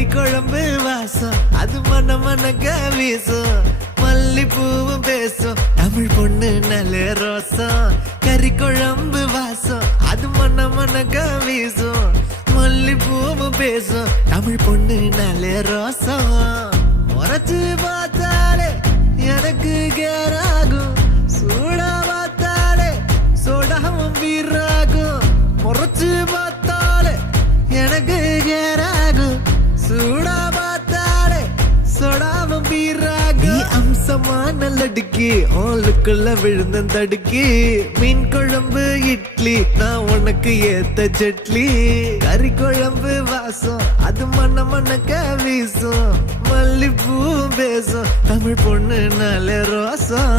கறி குழம்பு வாசம் அது மன மனக்க வீசும் மல்லிப்பூவும் பேசும் தமிழ் பொண்ணு நல்ல ரோசம் கறி குழம்பு வாசம் அது மன மனக்க வீசும் மல்லிப்பூவும் பேசும் தமிழ் பொண்ணு நல்ல ரோசம் முறைச்சு பார்த்தாலே எனக்கு கேராகும் சூடா பார்த்தாலே சோடாவும் வீராகும் முறைச்சு பார்த்தாலே எனக்கு கேராகும் சூடா பார்த்தாலே சோடாவும் வீராகும் அம்சமான லடுக்கி ஆளுக்குள்ள விழுந்த தடுக்கி மீன் குழம்பு இட்லி நான் உனக்கு ஏத்த சட்லி கறி குழம்பு வாசம் அது மன மனக்க வீசும் மல்லிப்பூ பேசும் தமிழ் பொண்ணு நல்ல ரோசம்